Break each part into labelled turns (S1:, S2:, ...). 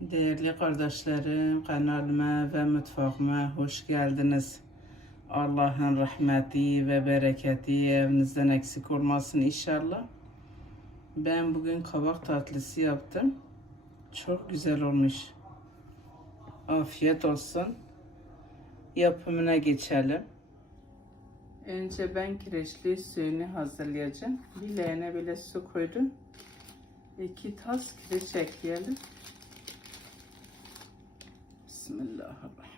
S1: Değerli kardeşlerim, kanalıma ve mutfağıma hoş geldiniz. Allah'ın rahmeti ve bereketi evinizden eksik olmasın inşallah. Ben bugün kabak tatlısı yaptım. Çok güzel olmuş. Afiyet olsun. Yapımına geçelim. Önce ben kireçli suyunu hazırlayacağım. Bir leğene bile su koydum. İki tas kireç ekleyelim. Bismillahirrahmanirrahim.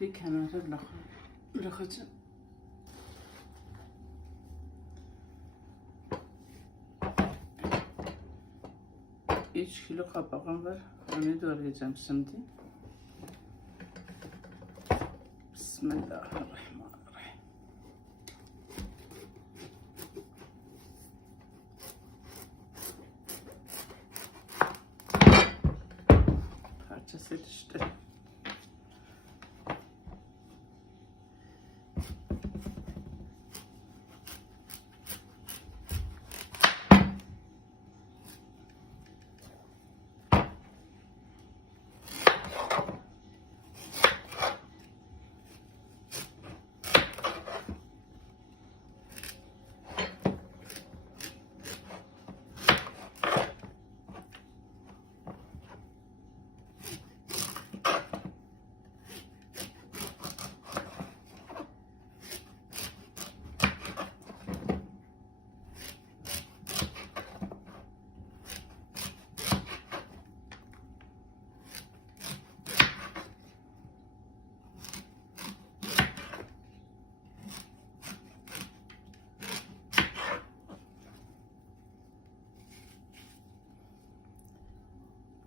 S1: Bir kenara bırak- bırakacağım. Üç kilo kabağım var. Onu doğrayacağım şimdi. Bismillahirrahmanirrahim. Parçası düştü.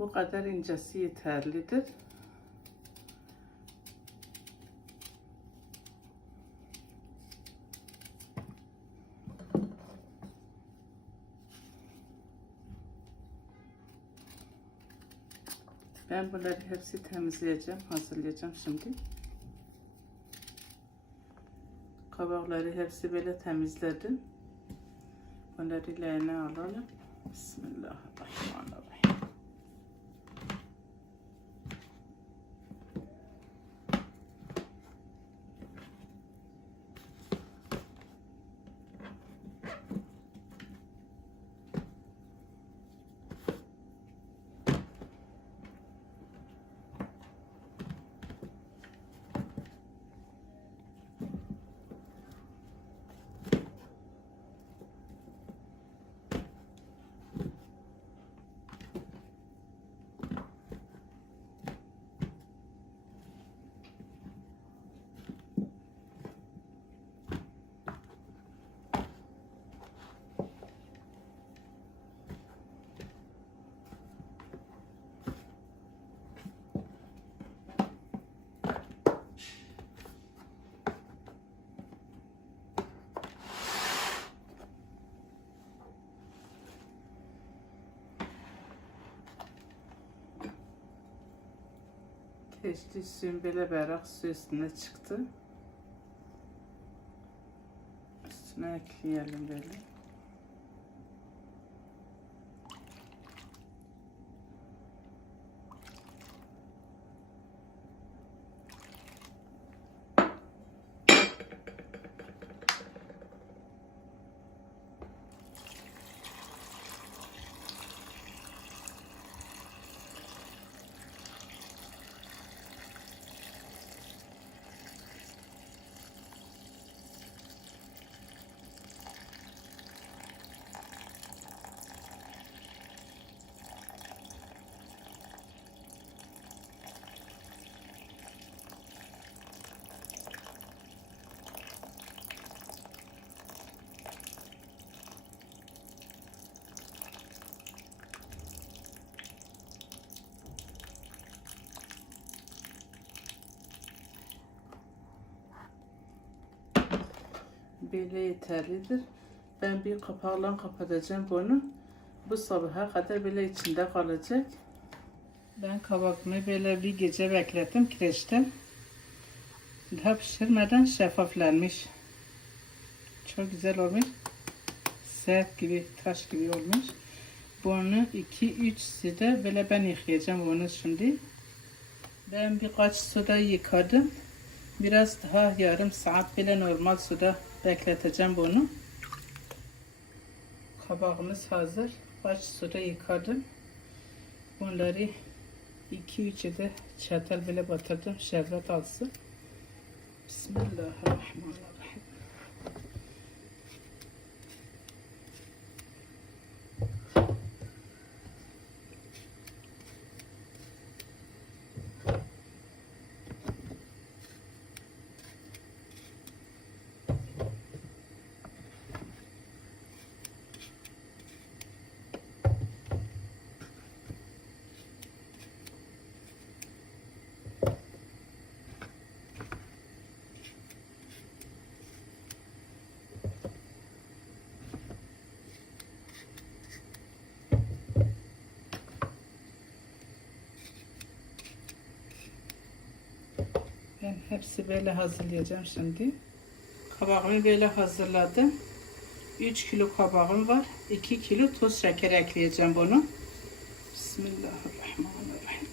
S1: Bu kadar incesi yeterlidir. Ben bunları hepsi temizleyeceğim, hazırlayacağım şimdi. Kabakları hepsi böyle temizledim. Bunları leğene alalım. Bismillahirrahmanirrahim. Teşli suyun böyle berrak su üstüne çıktı. Üstüne ekleyelim böyle. Böyle yeterlidir. Ben bir kapağla kapatacağım bunu. Bu sabaha kadar böyle içinde kalacak. Ben kabakımı böyle bir gece beklettim kireçte. Daha pişirmeden şeffaflanmış. Çok güzel olmuş. Sert gibi, taş gibi olmuş. Bunu 2-3 suda böyle ben yıkayacağım bunu şimdi. Ben birkaç suda yıkadım. Biraz daha yarım saat bile normal suda bekleteceğim bunu. Kabağımız hazır. Kaç suda yıkadım. Bunları 2-3'e de çatal bile batırdım. Şerbet alsın. Bismillahirrahmanirrahim. Ben hepsi böyle hazırlayacağım şimdi. Kabağımı böyle hazırladım. 3 kilo kabağım var. 2 kilo toz şeker ekleyeceğim bunu. Bismillahirrahmanirrahim.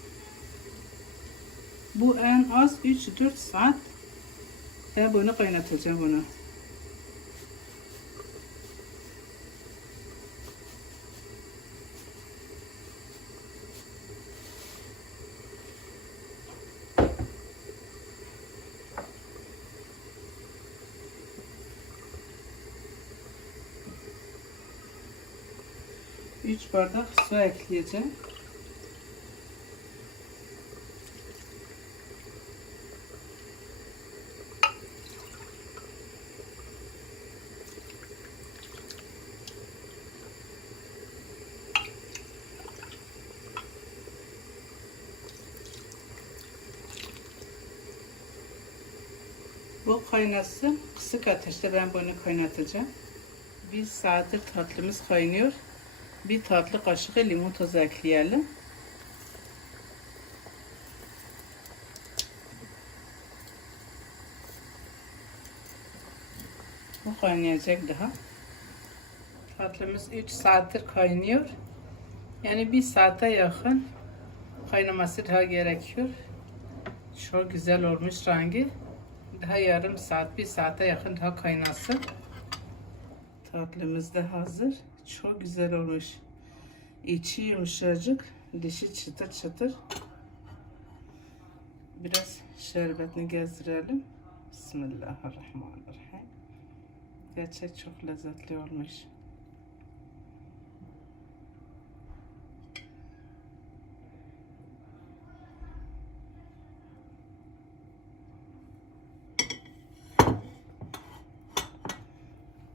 S1: Bu en az 3-4 saat ve bunu kaynatacağım bunu. Üç bardak su ekleyeceğim. Bu kaynasın. Kısık ateşte ben bunu kaynatacağım. Bir saattir tatlımız kaynıyor. Bir tatlı kaşığı limon tozu ekleyelim. Bu kaynayacak daha. Tatlımız 3 saattir kaynıyor. Yani bir saate yakın kaynaması daha gerekiyor. Çok güzel olmuş rengi. Daha yarım saat, bir saate yakın daha kaynasın. Tatlımız da hazır. Çok güzel olmuş. İçi yumuşacık, dışı çıtır çıtır. Biraz şerbetini gezdirelim. Bismillahirrahmanirrahim. Gerçek çok lezzetli olmuş.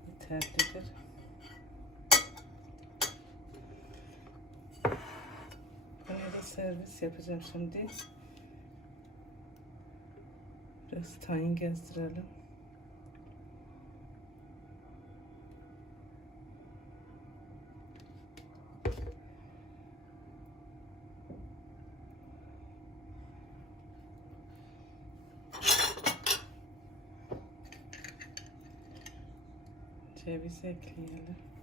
S1: Yeterlidir. Bunu da servis yapacağım şimdi. Biraz tayin gezdirelim. Ceviz ekleyelim.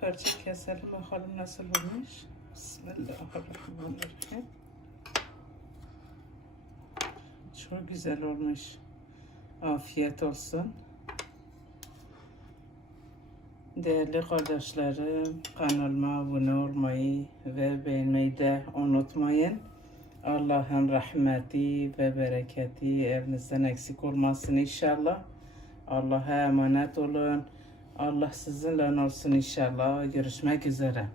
S1: Parça keselim bakalım nasıl olmuş. Bismillahirrahmanirrahim. Çok güzel olmuş. Afiyet olsun. Değerli kardeşlerim, kanalıma abone olmayı ve beğenmeyi de unutmayın. Allah'ın rahmeti ve bereketi evinizden eksik olmasın inşallah. Allah'a emanet olun. Allah sizinle olsun inşallah. Görüşmek üzere.